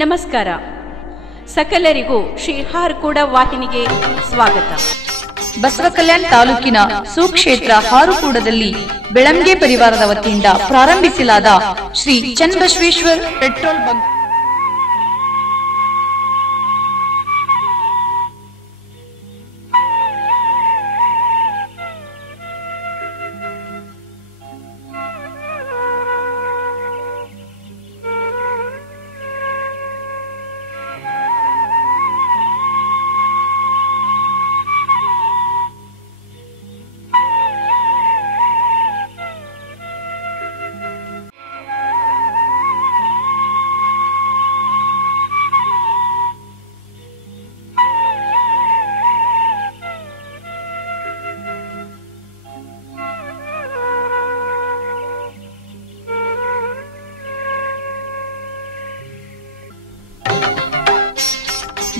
ನಮಸ್ಕಾರ. ಸಕಲರಿಗೂ ಶ್ರೀ ಹಾರ್ಕೂಡ ವಾಹಿನಿಗೆ ಸ್ವಾಗತ. ಬಸವಕಲ್ಯಾಣ ತಾಲೂಕಿನ ಸುಕ್ಷೇತ್ರ ಹಾರುಕೂಡದಲ್ಲಿ ಬೆಳಂಗೆ ಪರಿವಾರದ ವತಿಯಿಂದ ಪ್ರಾರಂಭಿಸಲಾದ ಶ್ರೀ ಚನ್ನಬಸವೇಶ್ವರ ಪೆಟ್ರೋಲ್ ಬಂಕ್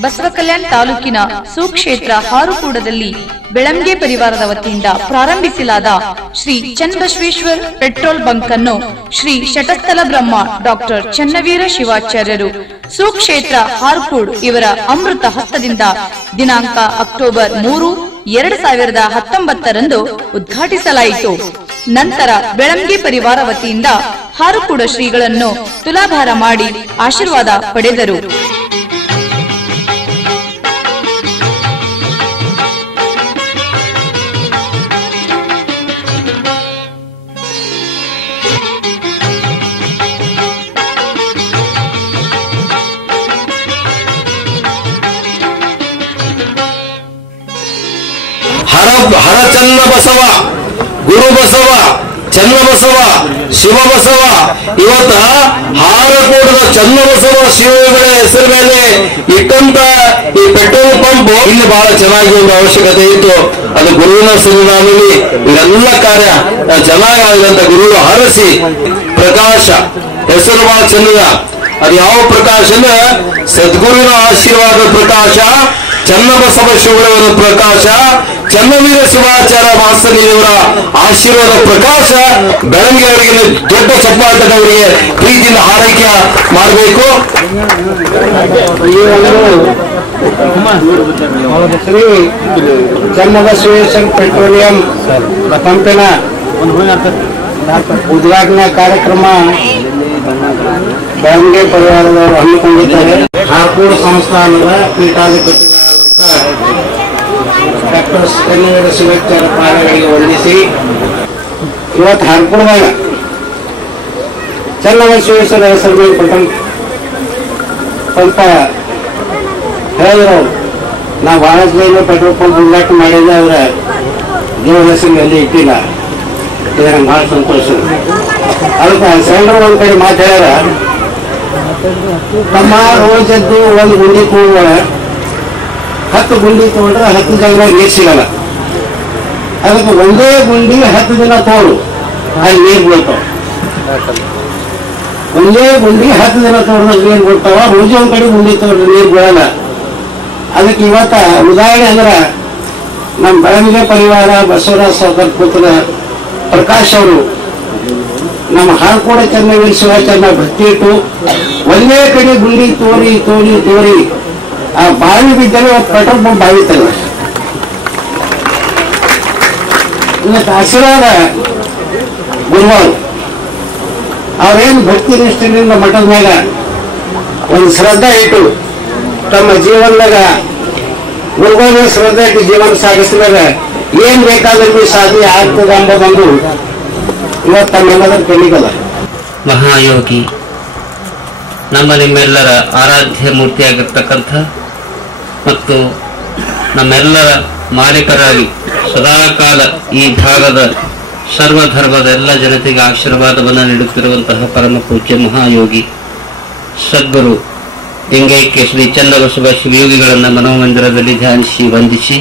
ಬಸವಕಲ್ಯಾಣ ತಾಲೂಕಿನ ಸುಕ್ಷೇತ್ರ ಹಾರುಕೂಡದಲ್ಲಿ ಬೆಳಂಗೆ ಪರಿವಾರದ ವತಿಯಿಂದ ಪ್ರಾರಂಭಿಸಲಾದ ಶ್ರೀ ಚನ್ನಬಸವೇಶ್ವರ ಪೆಟ್ರೋಲ್ ಬಂಕ್ ಅನ್ನು ಶ್ರೀ ಶಟಸ್ಥಲ ಬ್ರಹ್ಮ ಡಾಕ್ಟರ್ ಚನ್ನವೀರ ಶಿವಾಚಾರ್ಯರು ಸುಕ್ಷೇತ್ರ ಹಾರುಕೂಡ್ ಇವರ ಅಮೃತ ಹಸ್ತದಿಂದ ದಿನಾಂಕ ಅಕ್ಟೋಬರ್ 3, 2019 ಉದ್ಘಾಟಿಸಲಾಯಿತು. ನಂತರ ಬೆಳಂಗೆ ಪರಿವಾರ ವತಿಯಿಂದ ಹಾರುಕೂಡ ಶ್ರೀಗಳನ್ನು ತುಲಾಭಾರ ಮಾಡಿ ಆಶೀರ್ವಾದ ಪಡೆದರು. ಹರ ಚನ್ನಬಸವ, ಗುರು ಬಸವ, ಚನ್ನಬಸವ, ಶಿವಬಸವ. ಇವತ್ತ ಹಾರಕೂಡದ ಚನ್ನಬಸವ ಶಿವಗಳ ಹೆಸರು ಮೇಲೆ ಇಟ್ಟಂತ ಈ ಪೆಟ್ರೋಲ್ ಪಂಪ್ ಇಲ್ಲಿ ಬಹಳ ಚೆನ್ನಾಗಿ ಒಂದು ಅವಶ್ಯಕತೆ ಇತ್ತು. ಅದು ಗುರುವಿನ ಸನ್ನಿಧಾನದಲ್ಲಿ ಇವೆಲ್ಲ ಕಾರ್ಯ ಚೆನ್ನಾಗಿರುವಂತ ಗುರುಗಳು ಹರಸಿ ಪ್ರಕಾಶ ಹೆಸರು ಬಹಳ ಚಂದದ. ಅದು ಯಾವ ಪ್ರಕಾಶ ಅಂದ್ರೆ ಸದ್ಗುರುವಿನ ಆಶೀರ್ವಾದ ಪ್ರಕಾಶ, ಚನ್ನಬಸವ ಶಿವಗಳ ಪ್ರಕಾಶ, ಚನ್ನವೀರ ಶಿವಾಚಾರ್ಯ ಮಾಸ್ತರಿಯವರ ಆಶೀರ್ವಾದ ಪ್ರಕಾಶ. ಬೆಳಂಗೆ ಅವರಿಗೆ ದೊಡ್ಡ ಚಪ್ಪಾಟದವರಿಗೆ ಪ್ರೀತಿಯಿಂದ ಹಾರೈಕೆ ಮಾಡಬೇಕು. ಶ್ರೀ ಚನ್ನಬಸವೇಶ್ವರ ಪೆಟ್ರೋಲಿಯಂ ಪಂಪಿನ ಉದ್ಘಾಟನಾ ಕಾರ್ಯಕ್ರಮ ಬೆಳಂಗೆ ಪರಿವಾರದವರು ಹಮ್ಮಿಕೊಂಡಿದ್ದಾರೆ. ಹಾರ್ಕೂಡ್ ಸಂಸ್ಥಾನದ ಪೀಠಾಧಿಪತಿಗಳಾದಂಥ ಡಾಕ್ಟರ್ ಚನ್ನವೀರ ಶಿವಾಚಾರ್ಯ ಪಾದಗಳಿಗೆ ವಂದಿಸಿ ಇವತ್ತು ಹಾರ್ಕೂಡ್ದಾಗ ಚನ್ನಬಸವೇಶ್ವರ ಹೆಸರು ಮೇಲೆ ಪಂಪ ಹೇಳಿದ್ರು. ನಾವು ಬಹಳಷ್ಟು ಜನ ಪೆಟ್ರೋಲ್ ಪಂಪ್ ಉದ್ಘಾಟನೆ ಮಾಡಿದ್ರೆ ಅವರ ದೇವರ ಹೆಸರಿನಲ್ಲಿ ಇಟ್ಟಿಲ್ಲ. ಇದು ನಂಗೆ ಭಾಳ ಸಂತೋಷ. ಅದಕ್ಕೆ ಸೆಂಡ್ರು ಒಂದ್ ಕಡೆ ಮಾತು ಹೇಳ್ಯಾರ, ತಮ್ಮ ರೋಜದ್ದು ಒಂದು ಗುಂಡಿ ತಗೊಂಡ್ರೆ 10 ಗುಂಡಿ ತಗೊಂಡ್ರೆ 10 ಜಾಗ ನೀರು ಸಿಗಲ್ಲ. ಅದಕ್ಕೆ ಒಂದೇ ಗುಂಡಿ 10 ದಿನ ತೋರು ಅಲ್ಲಿ ನೀರು ಬೀಳ್ತಾವ. ಒಂದೇ ಗುಂಡಿ 10 ದಿನ ತೋರಿದ್ರೆ ನೀರು ಬೀಳ್ತಾವ. ಮುಂಜೆ ಒಂದ್ ಕಡೆ ಗುಂಡಿ ತೋರಿದ್ರೆ ನೀರು ಬೀಳಲ್ಲ. ಅದಕ್ಕೆ ಇವತ್ತ ಉದಾಹರಣೆ ಅಂದ್ರೆ ನಮ್ಮ ಬೆಳಂಗೆ ಪರಿವಾರ ಬಸವರಾಜ ಸಹೋದರ ಪುತ್ರ ಪ್ರಕಾಶ್ ಅವರು ನಮ್ಮ ಹಾರ್ಕೂಡ ಚನ್ನವೀರ ಶಿವಾಚಾರ್ಯ ಭಕ್ತಿ ಇಟ್ಟು ಒಂದೇ ಕಡೆ ಗುಂಡಿ ತೋರಿ ತೋರಿ ತೋರಿ ಆ ಬಾವಿ ಬಿದ್ದರೆ ಪೆಟ್ರೋಲ್ ಪಂಪ್ ಬಾವಿ ತಲ್ಲ. ಇವತ್ತು ಆಶೀರ್ವಾದ ಗುರುವಾರು ಅವ್ರೇನು ಭಕ್ತಿ ನಿಷ್ಠೆಯಿಂದ ಮಠದ ಮೇಲೆ ಒಂದು ಶ್ರದ್ಧೆ ಇಟ್ಟು ತಮ್ಮ ಜೀವನದಾಗ ಗುರುಗಳ ಶ್ರದ್ಧೆ ಇಟ್ಟು ಜೀವನ ಸಾಗಿಸಿದಾಗ ಏನ್ ಬೇಕಾದ್ರೂ ಸಾಧ್ಯ ಆಗ್ತದೆ ಎಂಬುದೊಂದು ಇವತ್ತು ತಮ್ಮೆಲ್ಲರ ತಿಳಿಗಲ್ಲ. ಮಹಾಯೋಗಿ ನಮ್ಮ ನಿಮ್ಮೆಲ್ಲರ ಆರಾಧ್ಯ ಮೂರ್ತಿಯಾಗಿರ್ತಕ್ಕಂಥ ಮತ್ತು ನಮ್ಮೆಲ್ಲರ ಮಾಲೀಕರಾಗಿ ಸದಾಕಾಲ ಈ ಭಾಗದ ಸರ್ವಧರ್ಮದ ಎಲ್ಲ ಜನತೆಗೆ ಆಶೀರ್ವಾದವನ್ನು ನೀಡುತ್ತಿರುವಂತಹ ಪರಮ ಪೂಜ್ಯ ಮಹಾಯೋಗಿ ಸದ್ಗುರು ಲಿಂಗೈಕ್ಯ ಶ್ರೀ ಚನ್ನಬಸವ ಶಿವಯೋಗಿಗಳನ್ನು ಮನೋಮಂದಿರದಲ್ಲಿ ಧ್ಯಾನಿಸಿ ವಂದಿಸಿ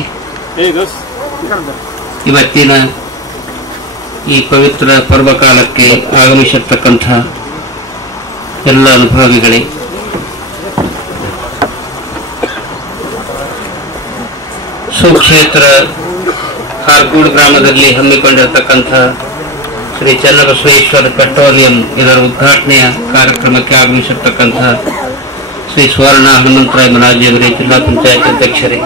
ಇವತ್ತಿನ ಈ ಪವಿತ್ರ ಪರ್ವಕಾಲಕ್ಕೆ ಆಗಮಿಸಿರ್ತಕ್ಕಂಥ ಎಲ್ಲ ಅನುಭವಿಗಳೇ, ಸುಕ್ಷೇತ್ರ ಹಾರ್ಕೂಡ್ ಗ್ರಾಮದಲ್ಲಿ ಹಮ್ಮಿಕೊಂಡಿರತಕ್ಕಂಥ ಶ್ರೀ ಚನ್ನಬಸವೇಶ್ವರ ಪೆಟ್ರೋಲಿಯಂ ಇದರ ಉದ್ಘಾಟನೆಯ ಕಾರ್ಯಕ್ರಮಕ್ಕೆ ಆಗಮಿಸಿರ್ತಕ್ಕಂಥ ಶ್ರೀ ಸುವರ್ಣ ಹನುಮಂತರಾಯ ಮನಾಜಿಯವರೇ, ಜಿಲ್ಲಾ ಪಂಚಾಯತ್ ಅಧ್ಯಕ್ಷರೇ,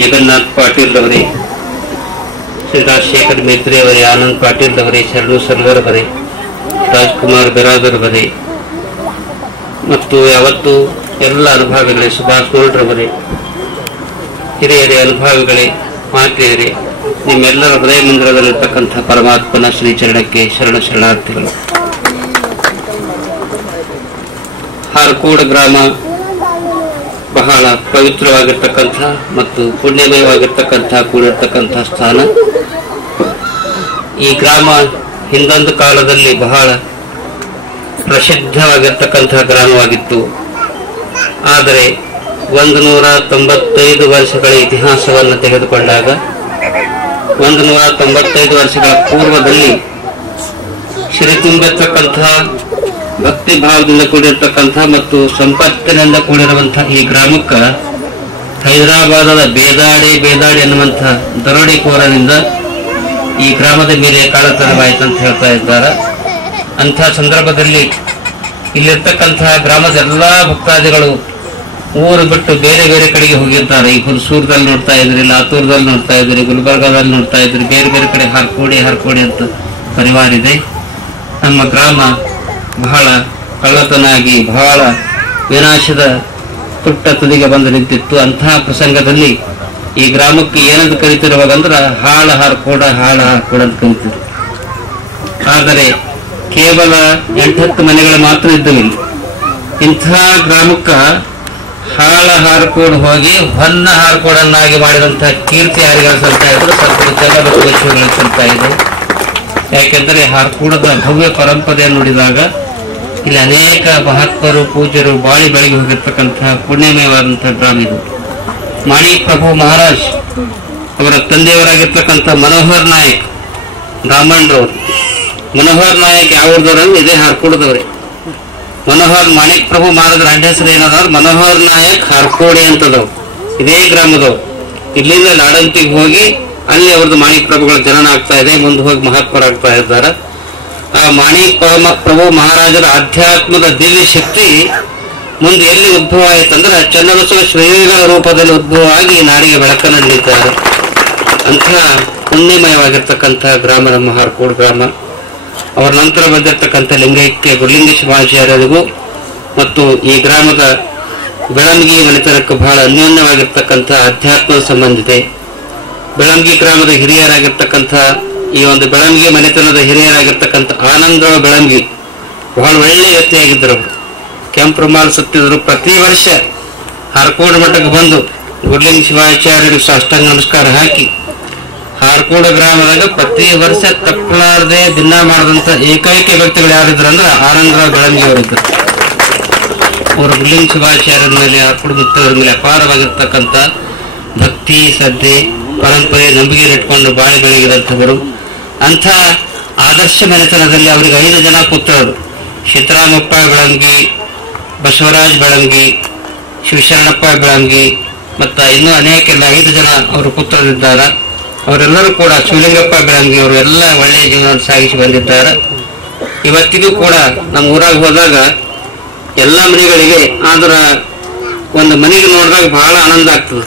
ಜಗನ್ನಾಥ್ ಪಾಟೀಲ್ ಅವರೇ, ಶ್ರೀ ರಾಜಶೇಖರ್ ಮೇತ್ರಿ ಅವರೇ, ಆನಂದ್ ಪಾಟೀಲ್ ಅವರೇ, ಶರಣು ಸರ್ವರ್ ಅವರೇ, ರಾಜ್ಕುಮಾರ್ ಬೆರಾದರ್ ಅವರೇ, ಮತ್ತು ಯಾವತ್ತು ಎಲ್ಲ ಅನುಭಾವಿಗಳೇ, ಸುಭಾಷ್ ಗೋಲ್ಡ್ರವರೇ, ಹಿರಿಯರೇ, ಅನುಭಾವಿಗಳೇ, ಮಾತೆಯರೇ, ನಿಮ್ಮೆಲ್ಲರ ಹೃದಯ ಮಂದಿರದಲ್ಲಿರ್ತಕ್ಕಂಥ ಪರಮಾತ್ಮನ ಶ್ರೀಚರಣಕ್ಕೆ ಶರಣಾರ್ಥಿಗಳು. ಹಾರ್ಕೋಡ್ ಗ್ರಾಮ ಬಹಳ ಪವಿತ್ರವಾಗಿರ್ತಕ್ಕಂಥ ಮತ್ತು ಪುಣ್ಯಮಯವಾಗಿರ್ತಕ್ಕಂಥ ಕೂಡಿರ್ತಕ್ಕಂಥ ಸ್ಥಾನ. ಈ ಗ್ರಾಮ ಹಿಂದೊಂದು ಕಾಲದಲ್ಲಿ ಬಹಳ ಪ್ರಸಿದ್ಧವಾಗಿರ್ತಕ್ಕಂಥ ಗ್ರಾಮವಾಗಿತ್ತು. ಆದರೆ 195 ವರ್ಷಗಳ ಇತಿಹಾಸವನ್ನು ತೆಗೆದುಕೊಂಡಾಗ 195 ವರ್ಷಗಳ ಪೂರ್ವದಲ್ಲಿ ಶ್ರೀತುಂಬಿರ್ತಕ್ಕಂತಹ ಭಕ್ತಿ ಭಾವದಿಂದ ಕೂಡಿರ್ತಕ್ಕಂಥ ಮತ್ತು ಸಂಪತ್ತಿನಿಂದ ಕೂಡಿರುವಂತಹ ಈ ಗ್ರಾಮಕ್ಕೆ ಹೈದರಾಬಾದದ ಬೇದಾಡಿ ಎನ್ನುವಂಥ ದರೋಡೆಕೋರನಿಂದ ಈ ಗ್ರಾಮದ ಮೇಲೆ ಕಳ್ಳತನವಾಯಿತು ಅಂತ ಹೇಳ್ತಾ ಇದ್ದಾರೆ. ಅಂಥ ಸಂದರ್ಭದಲ್ಲಿ ಇಲ್ಲಿರ್ತಕ್ಕಂತಹ ಗ್ರಾಮದ ಎಲ್ಲಾ ಭಕ್ತಾದಿಗಳು ಊರು ಬಿಟ್ಟು ಬೇರೆ ಬೇರೆ ಕಡೆಗೆ ಹೋಗಿರ್ತಾರೆ. ಈ ಹುಲ್ಸೂರ್ದಲ್ಲಿ ನೋಡ್ತಾ ಇದ್ರಿ, ಲಾತೂರ್ದಲ್ಲಿ ನೋಡ್ತಾ ಇದ್ರಿ, ಗುಲ್ಬರ್ಗಾದಲ್ಲಿ ನೋಡ್ತಾ ಇದ್ರಿ, ಬೇರೆ ಬೇರೆ ಕಡೆ ಹಾರ್ಕೋಡಿ ಅಂತ ಪರಿವಾರ ಇದೆ. ನಮ್ಮ ಗ್ರಾಮ ಬಹಳ ಕಳ್ಳತನ ಆಗಿ ಬಹಳ ವಿನಾಶದ ತುಟ್ಟ ತುದಿಗೆ ಬಂದು ನಿಂತಿತ್ತು. ಅಂತಹ ಪ್ರಸಂಗದಲ್ಲಿ ಈ ಗ್ರಾಮಕ್ಕೆ ಏನಂತ ಕರಿತಿರುವಾಗಂದ್ರೆ ಹಾಳ ಹಾರ್ಕೋಡ ಅಂತ ಕರಿತಿದ್ರು. ಆದರೆ ಕೇವಲ 8-10 ಮನೆಗಳು ಮಾತ್ರ ಇದ್ದವು. ಇಂಥ ಗ್ರಾಮಕ್ಕ ಹಾಳ ಹಾರ್ಕೋಡ್ ಹೋಗಿ ಹೊನ್ನ ಹಾರ್ಕೋಡನ್ನಾಗಿ ಮಾಡಿದಂತಹ ಕೀರ್ತಿ ಯಾರಿಗಾರು ಸಲ್ತಾ ಇದ್ರು, ಸಲ್ತಾ ಇದೆ. ಯಾಕೆಂದ್ರೆ ಹಾರ್ಕೋಡದ ಭವ್ಯ ಪರಂಪರೆಯನ್ನು ನೋಡಿದಾಗ ಇಲ್ಲಿ ಅನೇಕ ಮಹಾತ್ಮರು ಪೂಜ್ಯರು ಬಾಳಿ ಬೆಳಗ್ಗೆ ಹೋಗಿರ್ತಕ್ಕಂತಹ ಪುಣ್ಯಮಯವಾದಂತಹ ಗ್ರಾಮ ಇದು. ಮಾಣಿಕ್ ಪ್ರಭು ಮಹಾರಾಜ್ ಅವರ ತಂದೆಯವರಾಗಿರ್ತಕ್ಕಂಥ ಮನೋಹರ್ ನಾಯಕ್ ಬ್ರಾಹ್ಮಣರವರು. ಮನೋಹರ್ ನಾಯಕ್ ಯಾವ್ದವ್ರಂದ್ರೆ ಇದೇ ಹಾರ್ಕೋಡದವ್ರೆ. ಮನೋಹರ್ ಮಾಣಿಕ್ ಪ್ರಭು ಮಹಾರಾಜರ ಅಡ್ಡ ಹೆಸರು ಏನದವ್ರು ಮನೋಹರ್ ನಾಯಕ್ ಹಾರ್ಕೋಡೆ ಅಂತದವು, ಇದೇ ಗ್ರಾಮದವು. ಇಲ್ಲಿಂದ ಲಾಡಂತಿಗೆ ಹೋಗಿ ಅಲ್ಲಿ ಅವ್ರದ್ದು ಮಾಣಿಕ್ ಪ್ರಭುಗಳ ಜನನ ಆಗ್ತಾ ಇದೆ, ಮುಂದೆ ಹೋಗಿ ಮಹಾತ್ಮರಾಗ್ತಾ ಇದ್ದಾರೆ. ಆ ಮಾಣಿಕ್ ಪ್ರಭು ಮಹಾರಾಜರ ಆಧ್ಯಾತ್ಮದ ದಿವ್ಯ ಶಕ್ತಿ ಮುಂದೆ ಎಲ್ಲಿ ಉದ್ಭವ ಆಯ್ತಂದ್ರೆ ಚನ್ನಬಸವ ಶ್ರೀಗಳ ರೂಪದಲ್ಲಿ ಉದ್ಭವ ಆಗಿ ನಾಡಿಗೆ ಬೆಳಕನ್ನು ನೀಡಿದ್ದಾರೆ. ಅಂಥ ಪುಣ್ಯಮಯವಾಗಿರ್ತಕ್ಕಂಥ ಗ್ರಾಮ ನಮ್ಮ ಹಾರ್ಕೋಡ್ ಗ್ರಾಮ. ಅವರ ನಂತರ ಬಂದಿರತಕ್ಕಂಥ ಲಿಂಗೈಕ್ಯ ಗುರುಲಿಂಗೇಶ ಮಹಾಚಾರ್ಯರಿಗೂ ಮತ್ತು ಈ ಗ್ರಾಮದ ಬೆಳಂಗಿ ಮನೆತನಕ್ಕೆ ಬಹಳ ಅನ್ಯೋನ್ಯವಾಗಿರ್ತಕ್ಕಂಥ ಅಧ್ಯಾತ್ಮದ ಸಂಬಂಧ ಇದೆ. ಬೆಳಂಗಿ ಗ್ರಾಮದ ಹಿರಿಯರಾಗಿರ್ತಕ್ಕಂಥ ಈ ಒಂದು ಬೆಳಂಗಿ ಮನೆತನದ ಹಿರಿಯರಾಗಿರ್ತಕ್ಕಂಥ ಆನಂದರಾವ್ ಬೆಳಂಗಿ ಬಹಳ ಒಳ್ಳೆಯ ವ್ಯಕ್ತಿಯಾಗಿದ್ದರು. ಅವರು ಕೆಂಪು ರುಮಾಲ್ ಸುತ್ತಿದ್ರು. ಪ್ರತಿ ವರ್ಷ ಹಾರ್ಕೋಡ್ ಮಠಕ್ಕೆ ಬಂದು ಗುರುಲಿಂಗ ಶಿವಾಚಾರ್ಯರಿಗೆ ಸಾಷ್ಟಾಂಗ ನಮಸ್ಕಾರ ಹಾಕಿ ಹಾರ್ಕೋಡ ಗ್ರಾಮದಾಗ ಪ್ರತಿ ವರ್ಷ ತಪ್ಪಲಾರದೆ ದಿನ ಮಾಡಿದಂತ ಏಕೈಕ ವ್ಯಕ್ತಿಗಳು ಯಾರಿದ್ರು ಅಂದ್ರೆ ಆನಂದರಾವ್ ಬೆಳಂಗಿ ಅವರಿದ್ದರು. ಅವರು ಗುರುಲಿಂಗ ಶಿವಾಚಾರ್ಯರ ಮೇಲೆ ಹಾರ್ಕೋಡ ಮುತ್ತವರ ಮೇಲೆ ಅಪಾರವಾಗಿರ್ತಕ್ಕಂಥ ಭಕ್ತಿ ಶ್ರದ್ಧೆ ಪರಂಪರೆ ನಂಬಿಕೆ ಇಟ್ಕೊಂಡು ಬಾಳಿ ಬೆಳಗಿದಂಥವರು. ಅಂಥ ಆದರ್ಶ ಮನೆತನದಲ್ಲಿ ಅವರಿಗೆ 5 ಜನ ಪುತ್ರರು, ಸಿದ್ದರಾಮಪ್ಪ ಬೆಳಂಗಿ, ಬಸವರಾಜ್ ಬೆಳಂಗಿ, ಶಿವಶರಣಪ್ಪ ಬೆಳಂಗಿ ಮತ್ತ ಇನ್ನೂ ಅನೇಕ 5 ಜನ ಅವರು ಪುತ್ರರಿದ್ದಾರೆ. ಅವರೆಲ್ಲರೂ ಕೂಡ ಶಿವಲಿಂಗಪ್ಪ ಬೆಳಂಗಿ ಅವರು ಎಲ್ಲ ಒಳ್ಳೆಯ ಜೀವನ ಸಾಗಿಸಿ ಬಂದಿದ್ದಾರೆ. ಇವತ್ತಿಗೂ ಕೂಡ ನಮ್ಮ ಊರಾಗ ಹೋದಾಗ ಎಲ್ಲ ಮನೆಗಳಿಗೆ ಆದ್ರ ಒಂದು ಮನೆಗೆ ನೋಡಿದಾಗ ಬಹಳ ಆನಂದ ಆಗ್ತದೆ.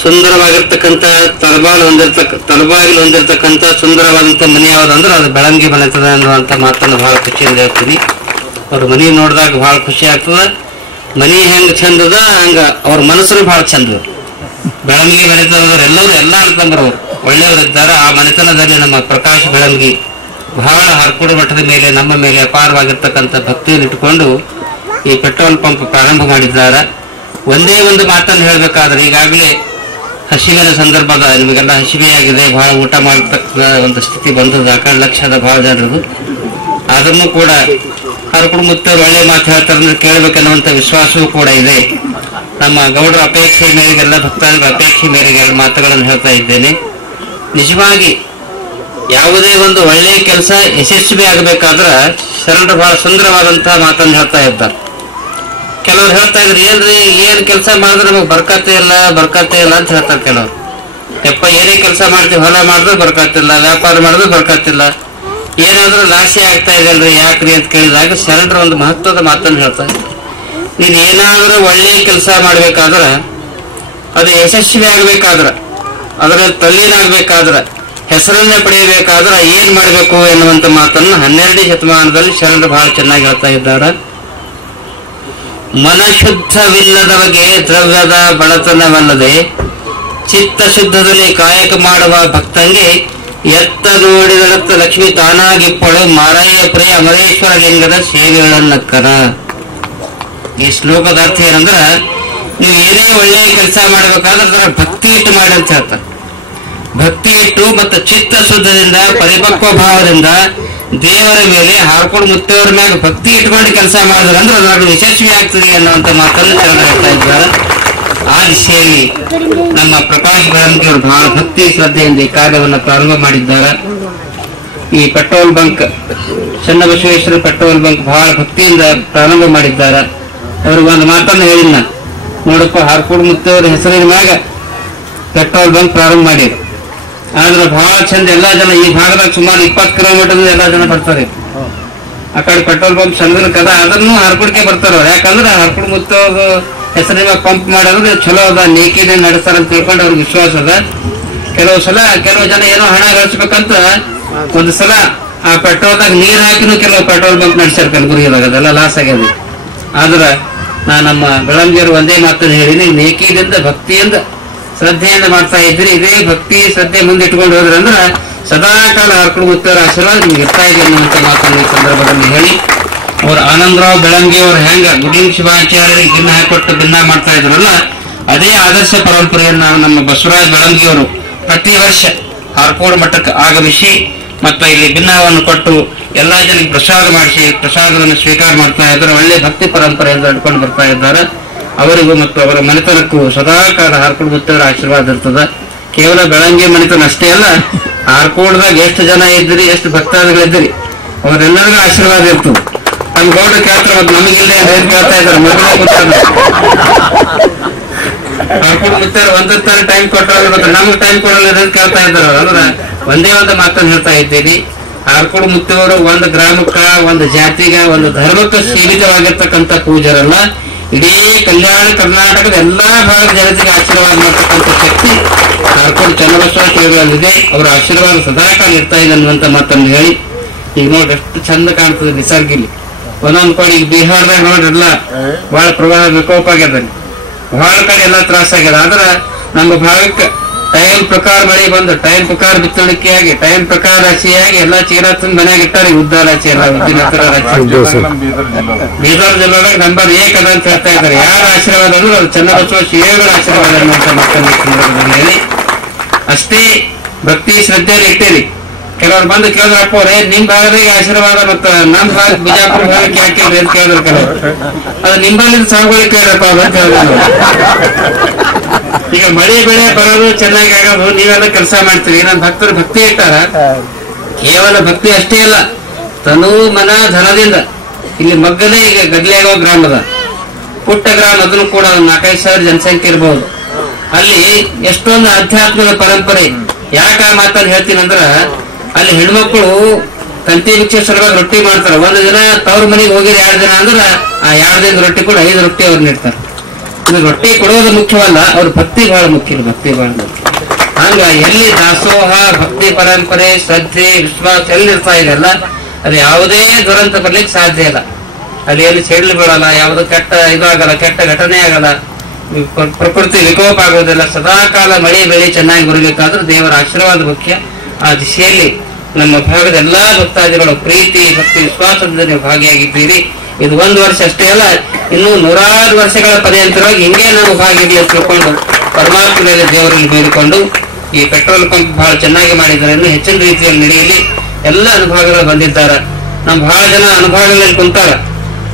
ಸುಂದರವಾಗಿರ್ತಕ್ಕಂಥ ತಲಬಾಗಿಲು ಹೊಂದಿರತಕ್ಕಂಥ ಸುಂದರವಾದಂಥ ಮನೆ ಯಾವ್ದಂದ್ರೆ ಅದು ಬೆಳಂಗಿ ಮನೆತದ ಅನ್ನುವಂಥ ಮಾತನ್ನು ಬಹಳ ಖುಷಿಯಿಂದ ಹೇಳ್ತೀನಿ. ಅವ್ರ ಮನೆ ನೋಡಿದಾಗ ಬಹಳ ಖುಷಿ ಆಗ್ತದ. ಮನೆ ಹೆಂಗ್ ಚಂದದ ಹಂಗ ಅವ್ರ ಮನಸ್ಸರು ಬಹಳ ಚಂದ. ಬೆಳಂಗಿ ಮನೆತನದವ್ರು ಎಲ್ಲರೂ ಎಲ್ಲ ಅನ್ಕೊಂಡ್ರವ್ರು ಒಳ್ಳೆಯವರಿದ್ದಾರೆ. ಆ ಮನೆತನದಲ್ಲಿ ನಮ್ಮ ಪ್ರಕಾಶ್ ಬೆಳಂಗಿ ಬಹಳ ಹಾರ್ಕೋಡ ಮಠದ ಮೇಲೆ ನಮ್ಮ ಮೇಲೆ ಅಪಾರವಾಗಿರ್ತಕ್ಕಂಥ ಭಕ್ತಿಯನ್ನು ಇಟ್ಟುಕೊಂಡು ಈ ಪೆಟ್ರೋಲ್ ಪಂಪ್ ಪ್ರಾರಂಭ ಮಾಡಿದ್ದಾರೆ. ಒಂದೇ ಒಂದು ಮಾತನ್ನು ಹೇಳಬೇಕಾದ್ರೆ ಈಗಾಗಲೇ ಹಸಿವಿನ ಸಂದರ್ಭದ ನಿಮಗೆಲ್ಲ ಹಸಿವೆಯಾಗಿದೆ, ಬಹಳ ಊಟ ಮಾಡತಕ್ಕ ಒಂದು ಸ್ಥಿತಿ ಬಂದದ. 2 ಲಕ್ಷದ ಬಹಳ ಜನರದು. ಅದನ್ನು ಕೂಡ ಹಾರ್ಕೋಡ ಮುತ್ತವರು ಒಳ್ಳೆ ಮಾತು ಹೇಳ್ತಾರೆ ಅಂದ್ರೆ ಕೇಳಬೇಕನ್ನುವಂಥ ವಿಶ್ವಾಸವೂ ಕೂಡ ಇದೆ. ನಮ್ಮ ಗೌಡರ ಅಪೇಕ್ಷೆ ಮೇರೆಗೆಲ್ಲ ಭಕ್ತಾದಿಗಳ ಅಪೇಕ್ಷೆ ಮೇರೆಗೆ 2 ಮಾತುಗಳನ್ನು ಹೇಳ್ತಾ ಇದ್ದೇನೆ. ನಿಜವಾಗಿ ಯಾವುದೇ ಒಂದು ಒಳ್ಳೆಯ ಕೆಲಸ ಯಶಸ್ವಿ ಆಗಬೇಕಾದ್ರೆ ಶರಣರು ಬಹಳ ಸುಂದರವಾದಂತಹ ಮಾತನ್ನು ಹೇಳ್ತಾ ಇದ್ದಾರೆ. ಕೆಲವರು ಹೇಳ್ತಾ ಇದ್ರು, ಏನ್ ಕೆಲಸ ಮಾಡಿದ್ರೆ ನಮಗೆ ಬರ್ಕತ್ತೆ ಇಲ್ಲ ಅಂತ ಹೇಳ್ತಾರೆ ಕೆಲವರು. ಯಪ್ಪ ಏನೇ ಕೆಲಸ ಮಾಡ್ತೀವಿ, ಹೊಲ ಮಾಡಿದ್ರೆ ಬರ್ಕತ್ತಿಲ್ಲ, ವ್ಯಾಪಾರ ಮಾಡಿದ್ರೆ ಬರ್ಕತ್ತಿಲ್ಲ, ಏನಾದ್ರೂ ಲಾಸಿ ಆಗ್ತಾ ಇದೆ ಅಲ್ರಿ ಯಾಕ್ರಿ ಅಂತ ಕೇಳಿದಾಗ ಶರಣರು ಒಂದು ಮಹತ್ವದ ಮಾತನ್ನು ಹೇಳ್ತಾ ಇದ್ದಾರೆ. ನೀನ್ ಏನಾದ್ರೂ ಒಳ್ಳೆ ಕೆಲಸ ಮಾಡ್ಬೇಕಾದ್ರ ಅದು ಯಶಸ್ವಿ ಆಗ್ಬೇಕಾದ್ರ ಅದರ ತಲ್ಲೀನಾಗ್ಬೇಕಾದ್ರ ಹೆಸರನ್ನ ಪಡೆಯಬೇಕಾದ್ರ ಏನ್ ಮಾಡ್ಬೇಕು ಎನ್ನುವಂತ ಮಾತನ್ನು 12ನೇ ಶತಮಾನದಲ್ಲಿ ಶರಣರು ಬಹಳ ಚೆನ್ನಾಗಿ ಹೇಳ್ತಾ ಇದ್ದಾರೆ. ಮನಶುದ್ಧವಿಲ್ಲದ ಬಗೆ ದ್ರವ್ಯದ ಬಡತನವಲ್ಲದೆ ಚಿತ್ತ ಶುದ್ಧದಲ್ಲಿ ಕಾಯಕ ಮಾಡುವ ಭಕ್ತಂಗೆ ಎತ್ತ ನೋಡಿದಳತ್ತ ಲಕ್ಷ್ಮಿ ತಾನಾಗಿಪ್ಪಳು ಮಾರಯ್ಯ ಪ್ರಿಯ ಅಮರೇಶ್ವರ ಲಿಂಗದ ಸೇವೆಗಳನ್ನಕ್ಕರ. ಈ ಶ್ಲೋಕದ ಅರ್ಥ ಏನಂದ್ರ, ನೀವು ಏನೇ ಒಳ್ಳೆಯ ಕೆಲಸ ಮಾಡ್ಬೇಕಾದ್ರೆ ಅದರ ಭಕ್ತಿ ಇಟ್ಟು ಮಾಡಿ ಅಂತ ಹೇಳ್ತಾರೆ. ಭಕ್ತಿ ಇಟ್ಟು ಮತ್ತು ಚಿತ್ತ ಶುದ್ಧದಿಂದ ಪರಿಪಕ್ವ ಭಾವದಿಂದ ದೇವರ ಮೇಲೆ ಹಾರ್ಕೊಂಡು ಮುತ್ತವರ ಮ್ಯಾಗ ಭಕ್ತಿ ಇಟ್ಕೊಂಡು ಕೆಲಸ ಮಾಡಿದ್ರೆ ಅಂದ್ರೆ ಅದ್ರಾಗ ಯಶಸ್ವಿ ಆಗ್ತದೆ ಅನ್ನುವಂತ ಮಾತನ್ನು ಶರಣರು ಹೇಳ್ತಾ ಇದ್ದಾರೆ. ಆ ದಿಶೆಯಲ್ಲಿ ನಮ್ಮ ಪ್ರಕಾಶ್ ಬೆಳಂಗಿಯವರು ಬಹಳ ಭಕ್ತಿ ಶ್ರದ್ಧೆಯಿಂದ ಈ ಕಾರ್ಯವನ್ನು ಪ್ರಾರಂಭ ಮಾಡಿದ್ದಾರೆ. ಈ petrol bunk Channabasaveshwara petrol bunk ಬಹಳ ಭಕ್ತಿಯಿಂದ ಪ್ರಾರಂಭ ಮಾಡಿದ್ದಾರೆ. ಅವ್ರಿಗೆ ಒಂದು ಮಾತನ್ನು ಹೇಳಿಲ್ಲ, ನೋಡಪ್ಪ ಹಾರ್ಕೋಡ್ ಮುತ್ತವರ ಹೆಸರಿನ ಮ್ಯಾಗ ಪೆಟ್ರೋಲ್ ಬಂಕ್ ಪ್ರಾರಂಭ ಮಾಡಿದ್ರು. ಆದ್ರೆ ಬಹಳ ಚಂದ ಎಲ್ಲಾ ಜನ ಈ ಭಾಗದಾಗ ಸುಮಾರು 20 ಕಿಲೋಮೀಟರ್ ಎಲ್ಲಾ ಜನ ಬರ್ತಾರೆ. ಆ ಕಡೆ ಪೆಟ್ರೋಲ್ ಬಂಕ್ ಚಂದ್ರ ಕದ ಅದನ್ನು ಹಾರ್ಕೋಡ್ಗೆ ಬರ್ತಾರ. ಯಾಕಂದ್ರೆ ಹಾರ್ಕೋಡ್ ಮುತ್ತವ್ರ ಹೆಸರಿನ ಪಂಪ್ ಮಾಡೋದು ಚಲೋ ಅದ, ನೇಕಿನೇ ನಡೆಸ್ತಾರ ಅಂತ ತಿಳ್ಕೊಂಡು ಅವ್ರಿಗೆ ವಿಶ್ವಾಸ ಅದ. ಕೆಲವು ಜನ ಏನೋ ಹಣ ಗಳಿಸ್ಬೇಕಂತ ಒಂದು ಸಲ ಆ ಪೆಟ್ರೋಲ್ದಾಗ ನೀರ್ ಹಾಕಿನೂ ಕೆಲವು ಪೆಟ್ರೋಲ್ ಬಂಕ್ ನಡೆಸ್ಯಾರ ಕಲಬುರಗಿದಾಗ, ಅದೆಲ್ಲ ಲಾಸ್ ಆಗ್ಯದ. ಆದ್ರ ನಾ ನಮ್ಮ ಬೆಳಂಗಿಯವರು ಒಂದೇ ಮಾತನ್ನು ಹೇಳಿನಿ, ನೇಕಿದಿಂದ ಭಕ್ತಿಯಿಂದ ಶ್ರದ್ಧೆಯಿಂದ ಮಾಡ್ತಾ ಇದ್ರಿ. ಇದೇ ಭಕ್ತಿ ಶ್ರದ್ಧೆ ಮುಂದೆ ಇಟ್ಕೊಂಡು ಹೋದ್ರಂದ್ರ ಸದಾ ಕಾಲ ಹಾರ್ಕೊಂಡು ಮುತ್ತವರ ಆಶೀರ್ವಾದ ನಿಮ್ಗೆ ಇರ್ತಾ ಇದೆ ಅನ್ನುವಂತ ಮಾತನ್ನು ಈ ಸಂದರ್ಭದಲ್ಲಿ ಹೇಳಿ, ಅವ್ರ ಆನಂದರಾವ್ ಬೆಳಂಗಿಯವರು ಹೆಂಗ ಗುಡಿಂಗ್ ಶಿವಾಚಾರ್ಯರಿಗೆ ಭಿನ್ನ ಹಾಕೊಟ್ಟು ಭಿನ್ನ ಮಾಡ್ತಾ ಇದ್ರಲ್ಲ, ಅದೇ ಆದರ್ಶ ಪರಂಪರೆಯನ್ನು ನಮ್ಮ ಬಸವರಾಜ ಬೆಳಂಗಿಯವರು ಪ್ರತಿ ವರ್ಷ ಹಾರ್ಕೋಡ್ ಮಠಕ್ಕೆ ಆಗಮಿಸಿ ಮತ್ತೆ ಇಲ್ಲಿ ಭಿನ್ನವನ್ನು ಕೊಟ್ಟು ಎಲ್ಲಾ ಜನಕ್ಕೆ ಪ್ರಸಾದ ಮಾಡಿಸಿ ಪ್ರಸಾದವನ್ನು ಸ್ವೀಕಾರ ಮಾಡ್ತಾ ಇದ್ದಾರೆ. ಒಳ್ಳೆ ಭಕ್ತಿ ಪರಂಪರೆಯಿಂದ ನಡ್ಕೊಂಡು ಬರ್ತಾ ಇದ್ದಾರೆ. ಅವರಿಗೂ ಮತ್ತು ಅವರ ಮನೆತನಕ್ಕೂ ಸದಾ ಕಾಲ ಹಾರ್ಕೋಡ್ ಮುತ್ತವರ ಆಶೀರ್ವಾದ ಇರ್ತದ. ಕೇವಲ ಬೆಳಂಗಿ ಮನೆತನ ಅಷ್ಟೇ ಅಲ್ಲ, ಹಾರ್ಕೋಡ್ದಾಗ ಎಷ್ಟು ಜನ ಇದ್ರಿ, ಎಷ್ಟು ಭಕ್ತಾದಿಗಳಿದ್ರಿ, ಅವರೆಲ್ಲರಿಗೂ ಆಶೀರ್ವಾದ ಇರ್ತದೆ. ನಮ್ಮ ಗೌಡ ಕೇಳ್ತಾರೆ, ಮತ್ತೆ ನಮಗಿಲ್ಲ ಕೇಳ್ತಾ ಇದ್ದಾರೆ, ಮದುವೆ ಹಾರ್ಕೋಡ್ ಮುತ್ತವರ ಒಂದೊಂದು ಟೈಮ್ ಕೊಟ್ಟರೆ ಮತ್ತೆ ನಮ್ಗೆ ಟೈಮ್ ಕೊಡಲ್ಲ ಕೇಳ್ತಾ ಇದ್ದಾರೆ. ಅಂದ್ರೆ ಒಂದೇ ಒಂದು ಮಾತನ್ನು ಹೇಳ್ತಾ ಇದ್ದೀರಿ, ಹಾರ್ಕೋಡ್ ಮುತ್ತವರು ಒಂದು ಗ್ರಾಮಕ್ಕ, ಒಂದು ಜಾತಿಗ, ಒಂದು ಧರ್ಮಕ್ಕೆ ಸೀಮಿತವಾಗಿರ್ತಕ್ಕಂಥ ಪೂಜರಲ್ಲ, ಇಡೀ ಕಲ್ಯಾಣ ಕರ್ನಾಟಕದ ಎಲ್ಲಾ ಭಾಗದ ಜನತೆಗೆ ಆಶೀರ್ವಾದ ಮಾಡ್ತಕ್ಕಂಥ ಶಕ್ತಿ ಹಾರ್ಕೋಡ್ ಚನ್ನಬಸವ ಸೇವೆಯಲ್ಲಿದೆ. ಅವರ ಆಶೀರ್ವಾದ ಸದಾಕಾಲ ಇರ್ತಾ ಇದೆ ಅನ್ನುವಂತ ಮಾತನ್ನು ಹೇಳಿ, ಈಗ ನೋಡ್ರಿ ಎಷ್ಟು ಚಂದ ಕಾಣ್ತದೆ ನಿಸರ್ಗ ಇಲ್ಲಿ. ಒಂದೊಂದ್ ಕಡೆ ಈಗ ಬಿಹಾರದಾಗ ನೋಡ್ರಲ್ಲ ಬಹಳ ಪ್ರವಾಹ ವಿಕೋಪ ಆಗ್ಯದ, ಬಹಳ ಕಡೆ ಎಲ್ಲಾ ತ್ರಾಸ ಆಗ್ಯದ. ಆದ್ರ ನಮ್ಮ ಭಾಗಕ್ಕೆ ಟೈಮ್ ಪ್ರಕಾರ ಮಳೆ ಬಂದು ಟೈಮ್ ಪ್ರಕಾರ ಬಿತ್ತಣಿಕೆ ಆಗಿ ಟೈಮ್ ಪ್ರಕಾರ ರಾಶಿಯಾಗಿ ಎಲ್ಲಾ ಚೀರ ತಂದು ಮನೆಯಾಗ ಇಟ್ಟಾರೆ. ಉದ್ದ ರಾಶಿ ಎಲ್ಲ ಬೀದರ್ ಜಿಲ್ಲೆದಾಗ ನಂಬರ್ 1 ಅದ ಅಂತ ಹೇಳ್ತಾ ಇದ್ದಾರೆ. ಯಾರ ಆಶೀರ್ವಾದ ಅಂದ್ರೆ ಅದು ಚನ್ನಬಸವ ಶಿವಗಳ ಆಶೀರ್ವಾದ ಅನ್ನುವಂತ ಮಕ್ಕಳ ಹೇಳಿ ಅಷ್ಟೇ ಭಕ್ತಿ ಶ್ರದ್ಧೆಯಲ್ಲಿ ಇಟ್ಟೇರಿ. ಕೆಲವ್ರು ಬಂದು ಕೇಳಿದ್ರಪ್ಪ ಅವ್ರೆ, ನಿಮ್ ಭಾಗದಾಗ ಆಶೀರ್ವಾದ ಮತ್ತ ನಮ್ ಭಾಗ ಬಿಜಾಪುರ ಭಾಗಕ್ಕೆ ಯಾಕೆ ಅಂತ ಕೇಳಿದ್ರು. ಕೆಲವರು ಅದು ನಿಂಬಲ್ಲಿ ಸಾಗುಗಳಿಗೆ ಕೇಳಪ್ಪ ಅಂತ ಹೇಳಿದ್ರು. ಈಗ ಮಳೆ ಬೆಳೆ ಬರೋದು ಚೆನ್ನಾಗಿ ಆಗೋದು ನೀವೆಲ್ಲ ಕೆಲಸ ಮಾಡ್ತೀರಿ. ನಮ್ಮ ಭಕ್ತರು ಭಕ್ತಿ ಇಟ್ಟಾರ, ಕೇವಲ ಭಕ್ತಿ ಅಷ್ಟೇ ಅಲ್ಲ, ತನು ಮನ ಧನದಿಂದ. ಇಲ್ಲಿ ಮಗ್ಗಲೇ ಈಗ ಗದ್ಲೆಗೋ ಗ್ರಾಮದ ಪುಟ್ಟ ಗ್ರಾಮ, ಅದನ್ನು ಕೂಡ 4,000-5,000 ಜನಸಂಖ್ಯೆ ಇರಬಹುದು. ಅಲ್ಲಿ ಎಷ್ಟೊಂದು ಆಧ್ಯಾತ್ಮಿಕ ಪರಂಪರೆ. ಯಾಕೆ ಆ ಮಾತನ್ನು ಹೇಳ್ತೀನಿ ಅಂದ್ರ, ಅಲ್ಲಿ ಹೆಣ್ಮಕ್ಳು ತಂತಿ ಭಿಕ್ಷೆ ಸಲುವಾಗಿ ರೊಟ್ಟಿ ಮಾಡ್ತಾರ. ಒಂದು ದಿನ ತವ್ರ ಮನೆಗೆ ಹೋಗಿರ 2 ದಿನ ಅಂದ್ರ ಆ 2 ದಿನದ ರೊಟ್ಟಿ ಕೂಡ 5 ರೊಟ್ಟಿ ಅವ್ರು ನೀಡ್ತಾರೆ. ಇದು ರೊಟ್ಟಿ ಕೊಡೋದು ಮುಖ್ಯವಲ್ಲ, ಅವ್ರ ಭಕ್ತಿ ಬಹಳ ಮುಖ್ಯ. ಭಕ್ತಿ ಬಹಳ ಮುಖ್ಯ. ಹಂಗ ಎಲ್ಲಿ ದಾಸೋಹ, ಭಕ್ತಿ ಪರಂಪರೆ, ಶ್ರದ್ಧೆ, ವಿಶ್ವಾಸ ಎಲ್ಲಿರ್ತಾ ಇದೆಯಲ್ಲ, ಅದು ಯಾವುದೇ ದುರಂತ ಬರ್ಲಿಕ್ಕೆ ಸಾಧ್ಯ ಇಲ್ಲ. ಅಲ್ಲಿ ಎಲ್ಲಿ ಸಿಡ್ಲು ಬೀಳಲ್ಲ, ಯಾವುದು ಕೆಟ್ಟ ಇದಾಗಲ್ಲ, ಕೆಟ್ಟ ಘಟನೆ ಆಗಲ್ಲ, ಪ್ರಕೃತಿ ವಿಕೋಪ ಆಗೋದಿಲ್ಲ. ಸದಾ ಕಾಲ ಮಳೆ ಬೆಳೆ ಚೆನ್ನಾಗಿ ಬರಬೇಕಾದ್ರೂ ದೇವರ ಆಶೀರ್ವಾದ ಮುಖ್ಯ. ಆ ದಿಶೆಯಲ್ಲಿ ನಮ್ಮ ಭಾಗದ ಎಲ್ಲಾ ಭಕ್ತಾದಿಗಳು ಪ್ರೀತಿ ಭಕ್ತಿ ವಿಶ್ವಾಸದಿಂದ ನೀವು ಭಾಗಿಯಾಗಿದ್ದೀರಿ. ಇದು 1 ವರ್ಷ ಅಷ್ಟೇ ಅಲ್ಲ, ಇನ್ನು 100 ವರ್ಷಗಳ ಪರ್ಯಂತರವಾಗಿ ಹಿಂಗೆ ನಾವು ಭಾಗಿರ್ಲಿ ಅಂತ ತಿಳ್ಕೊಂಡು ಪರಮಾತ್ಮನಲ್ಲಿ ದೇವರಲ್ಲಿ ಬೇಡಿಕೊಂಡು ಈ ಪೆಟ್ರೋಲ್ ಪಂಪ್ ಬಹಳ ಚೆನ್ನಾಗಿ ಮಾಡಿದ್ದಾರೆ. ಇನ್ನು ಹೆಚ್ಚಿನ ರೀತಿಯಲ್ಲಿ ನಡೆಯಲಿ. ಎಲ್ಲ ಅನುಭವಗಳು ಬಂದಿದ್ದಾರೆ. ನಮ್ ಬಹಳ ಜನ ಅನುಭವಗಳಲ್ಲಿ ಕುಂತಾರ.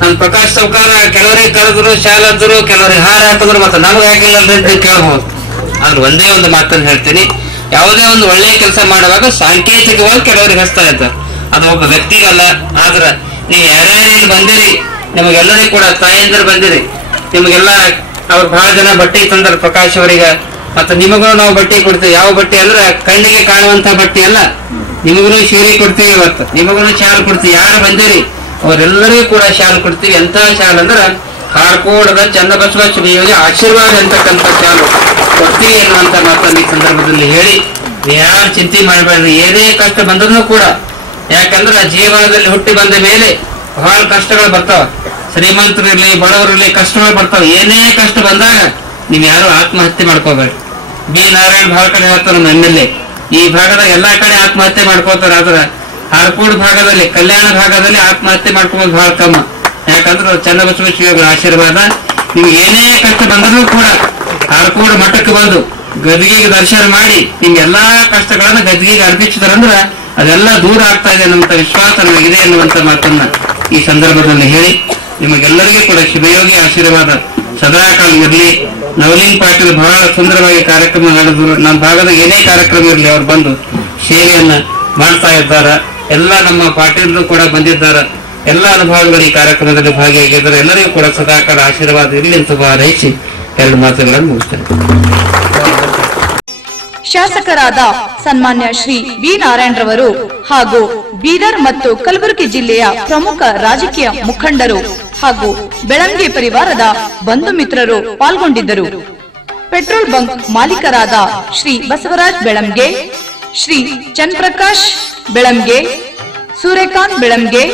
ನಮ್ ಪ್ರಕಾಶ್ ಸೌಕಾರ ಕೆಲವರಿಗೆ ಕರೆದ್ರು, ಶಾಲದ್ರು, ಕೆಲವರಿಗೆ ಹಾರ ಹಾಕಿದ್ರು, ಮತ್ತೆ ನಮ್ಗೆ ಹಾಕಿಲ್ಲ ಅಂತ ಕೇಳಬಹುದು. ಆದ್ರೆ ಒಂದೇ ಒಂದು ಮಾತನ್ನು ಹೇಳ್ತೀನಿ, ಯಾವುದೇ ಒಂದು ಒಳ್ಳೆಯ ಕೆಲಸ ಮಾಡುವಾಗ ಸಾಂಕೇತಿಕವಾಗಿ ಕೆಲವರಿಗೆ ಹಚ್ತಾ ಇರ್ತಾರೆ. ಅದು ಒಬ್ಬ ವ್ಯಕ್ತಿಗಲ್ಲ. ಆದ್ರ ನೀವು ಯಾರ್ಯಾರು ಬಂದಿರಿ, ನಿಮಗೆಲ್ಲರಿಗೂ ಕೂಡ ತಾಯಂದಿರು ಬಂದಿರಿ, ನಿಮಗೆಲ್ಲ ಅವ್ರು ಬಹಳ ಜನ ಬಟ್ಟೆ ತಂದ್ರ ಪ್ರಕಾಶ್ ಅವರಿಗೆ. ಮತ್ತೆ ನಿಮಗೂ ನಾವು ಬಟ್ಟೆ ಕೊಡ್ತೀವಿ. ಯಾವ ಬಟ್ಟೆ ಅಂದ್ರೆ ಕಣ್ಣಿಗೆ ಕಾಣುವಂತ ಬಟ್ಟೆ ಅಲ್ಲ, ನಿಮಗೂ ಸೀರೆ ಕೊಡ್ತೀವಿ, ಇವತ್ತು ನಿಮಗೂ ಶಾಲು ಕೊಡ್ತೀವಿ. ಯಾರು ಬಂದಿರಿ ಅವರೆಲ್ಲರಿಗೂ ಕೂಡ ಶಾಲು ಕೊಡ್ತೀವಿ. ಎಂತ ಶಾಲು ಅಂದ್ರ ಹಾರ್ಕೋಡದ ಚನ್ನಬಸವ ಶಿವಯೋಗಿ ಆಶೀರ್ವಾದ ಅಂತಕ್ಕಂಥ ಚಾಲು ಕೊಡ್ತೀವಿ ಎನ್ನುವಂತ ಮಾತನ್ನು ಈ ಸಂದರ್ಭದಲ್ಲಿ ಹೇಳಿ, ಯಾರು ಚಿಂತೆ ಮಾಡಬೇಡ್ರಿ. ಏನೇ ಕಷ್ಟ ಬಂದರೂ ಕೂಡ, ಯಾಕಂದ್ರೆ ಜೀವನದಲ್ಲಿ ಹುಟ್ಟಿ ಬಂದ ಮೇಲೆ ಬಹಳ ಕಷ್ಟಗಳು ಬರ್ತಾವ. ಶ್ರೀಮಂತರಿರ್ಲಿ ಬಡವರಿರ್ಲಿ ಕಷ್ಟಗಳು ಬರ್ತಾವ. ಏನೇ ಕಷ್ಟ ಬಂದಾಗ ನೀವ್ ಯಾರು ಆತ್ಮಹತ್ಯೆ ಮಾಡ್ಕೋಬೇಡ್ರಿ. ಬಿ ನಾರಾಯಣ್ ಬಹಳ ಕಡೆ ಹೇಳ್ತಾರ, ನಮ್ಮಲ್ಲೇ ಈ ಭಾಗದ ಎಲ್ಲಾ ಕಡೆ ಆತ್ಮಹತ್ಯೆ ಮಾಡ್ಕೋತಾರ. ಆದ್ರ ಹಾರ್ಕೋಡ್ ಭಾಗದಲ್ಲಿ, ಕಲ್ಯಾಣ ಭಾಗದಲ್ಲಿ ಆತ್ಮಹತ್ಯೆ ಮಾಡ್ಕೋಬೋದು ಬಹಳ ಕಮ್ಮ. ಯಾಕಂದ್ರೆ ಚನ್ನಬಸವ ಶಿವಗಳ ಆಶೀರ್ವಾದ. ನಿಮ್ಗೆ ಏನೇ ಕಷ್ಟ ಬಂದರೂ ಕೂಡ ಹಾರ್ಕೋಡ್ ಮಠಕ್ಕೆ ಬಂದು ಗದ್ಗಿಗೆ ದರ್ಶನ ಮಾಡಿ ನಿಮ್ಗೆಲ್ಲಾ ಕಷ್ಟಗಳನ್ನ ಗದ್ಗಿಗೆ ಅರ್ಪಿಸಿದ್ರಂದ್ರ ಅದೆಲ್ಲ ದೂರ ಆಗ್ತಾ ಇದೆ ಅನ್ನುವಂತ ವಿಶ್ವಾಸ ನಮಗಿದೆ ಎನ್ನುವಂತ ಮಾತನ್ನ ಈ ಸಂದರ್ಭದಲ್ಲಿ ಹೇಳಿ, ನಿಮಗೆಲ್ಲರಿಗೂ ಕೂಡ ಶಿವಯೋಗಿ ಆಶೀರ್ವಾದ ಸದಾಕಾಲ ಇರಲಿ. ನವಲೀನ್ ಪಾಟೀಲ್ ಬಹಳ ಸುಂದರವಾಗಿ ಕಾರ್ಯಕ್ರಮ ನಡೆದ್ರು. ನಮ್ಮ ಭಾಗದ ಏನೇ ಕಾರ್ಯಕ್ರಮ ಇರಲಿ ಅವ್ರು ಬಂದು ಸೇವೆಯನ್ನ ಮಾಡ್ತಾ ಇದ್ದಾರೆ. ಎಲ್ಲ ನಮ್ಮ ಪಾಟೀಲರು ಕೂಡ ಬಂದಿದ್ದಾರೆ. ಎಲ್ಲ ಅನುಭವಗಳು ಈ ಕಾರ್ಯಕ್ರಮದಲ್ಲಿ ಭಾಗಿಯಾಗಿದ್ದಾರೆ. ಎಲ್ಲರಿಗೂ ಕೂಡ ಸದಾಕಾಲ ಆಶೀರ್ವಾದ ಇರಲಿ ಅಂತ ಹಾರೈಸಿ ಎರಡು ಮಾತುಗಳನ್ನು ಮುಗಿಸ್ತೇನೆ. ಶಾಸಕರಾದ ಸನ್ಮಾನ್ಯ ಶ್ರೀ ವಿ ನಾರಾಯಣರವರು ಹಾಗೂ ಬೀದರ್ ಮತ್ತು ಕಲಬುರಗಿ ಜಿಲ್ಲೆಯ ಪ್ರಮುಖ ರಾಜಕೀಯ ಮುಖಂಡರು ಹಾಗೂ ಬೆಳಂಗೆ ಪರಿವಾರದ ಬಂಧು ಮಿತ್ರರು ಪಾಲ್ಗೊಂಡಿದ್ದರು. ಪೆಟ್ರೋಲ್ ಬಂಕ್ ಮಾಲೀಕರಾದ ಶ್ರೀ ಬಸವರಾಜ್ ಬೆಳಂಗೆ, ಶ್ರೀ ಚಂದ್ರಪ್ರಕಾಶ್ ಬೆಳಂಗೆ, ಸೂರ್ಯಕಾಂತ್ ಬೆಳಂಗೆ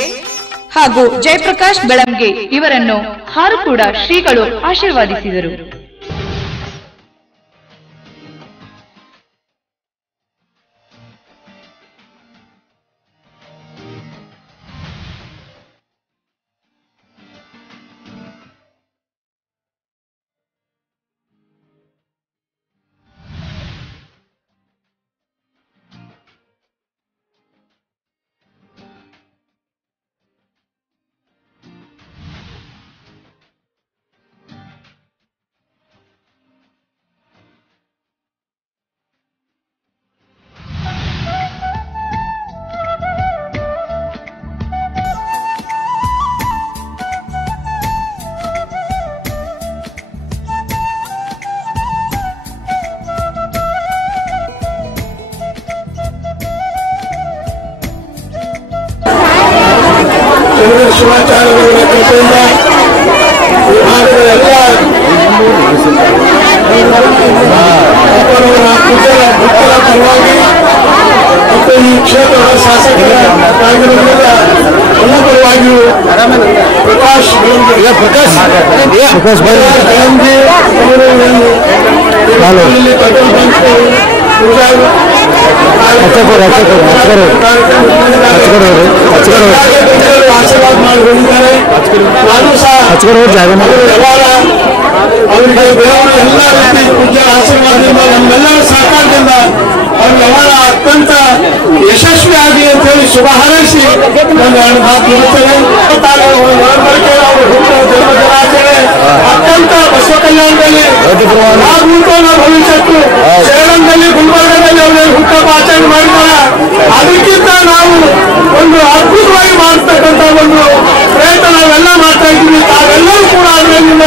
ಹಾಗೂ ಜಯಪ್ರಕಾಶ್ ಬೆಳಂಗೆ ಇವರನ್ನು ಹಾರುಕೂಡ ಶ್ರೀಗಳು ಆಶೀರ್ವಾದಿಸಿದರು. ಶಿವಾಚಾರ್ಯಗಳ ಕೃಪೆಯಿಂದ ಭಾಗದ ಎಲ್ಲ ಭಕ್ತರ ಪರವಾಗಿ ಮತ್ತು ಈ ಕ್ಷೇತ್ರದ ಶಾಸಕರ ಎಲ್ಲ ಪರವಾಗಿಯೂ ಪ್ರಕಾಶ್ ಬೆಳಂಗೆ ಅವರು ಪೆಟ್ರೋಲ್ ಬಂಕ್ ಆಶೀರ್ವಾದ ಮಾಡಿಕೊಂಡಿದ್ದಾರೆ. ನಾನು ಸಹ ಅವರಿಗೆ ದೇವರು ಎಲ್ಲ ರೀತಿ ಪೂಜ್ಯ ಆಶೀರ್ವಾದದಿಂದ ನಮ್ಮೆಲ್ಲರ ಸಹಕಾರದಿಂದ ಅವ್ರ ವ್ಯವಹಾರ ಅತ್ಯಂತ ಯಶಸ್ವಿ ಆಗಲಿ ಅಂತ ಹೇಳಿ ಶುಭ ಹಾರೈಸಿ ಒಂದು ಎರಡು ಮಾತು ಇರುತ್ತೇನೆ. ಅವರು ಹುಟ್ಟಿದ ಜನ್ಮ ದಿನಾಚರಣೆ ಅತ್ಯಂತ ಬಸವ ಕಲ್ಯಾಣದಲ್ಲಿ ನೂತನ ಭವಿಷ್ಯತ್ತು ಸೇಲಂದಲ್ಲಿ ಗುಲ್ಬರ್ಗದಲ್ಲಿ ಅವರು ಹುಟ್ಟುಹಬ್ಬ ಆಚರಣೆ ಮಾಡಿದ್ದಾರೆ. ಅದಕ್ಕಿಂತ ನಾವು ಒಂದು ಅದ್ಭುತವಾಗಿ ಮಾಡ್ತಕ್ಕಂಥ ಒಂದು ಪ್ರಯತ್ನ ನಾವೆಲ್ಲ ಮಾಡ್ತಾ ಇದ್ದೀವಿ. ತಾವೆಲ್ಲರೂ ಕೂಡ ಅದರಿಂದ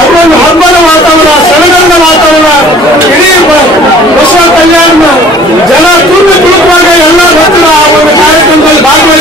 ಅದೊಂದು ಹಬ್ಬದ ವಾತಾವರಣ, ಸಡಗರದ ವಾತಾವರಣ, ಇಡೀ ಬಸವ ಕಲ್ಯಾಣ ಜನ ತುಂಬ ತುಳುಕುವಾಗ ಎಲ್ಲ ಭಕ್ತರ ಆ ಒಂದು ಕಾರ್ಯಕ್ರಮದಲ್ಲಿ ಭಾಗವಹಿಸಿ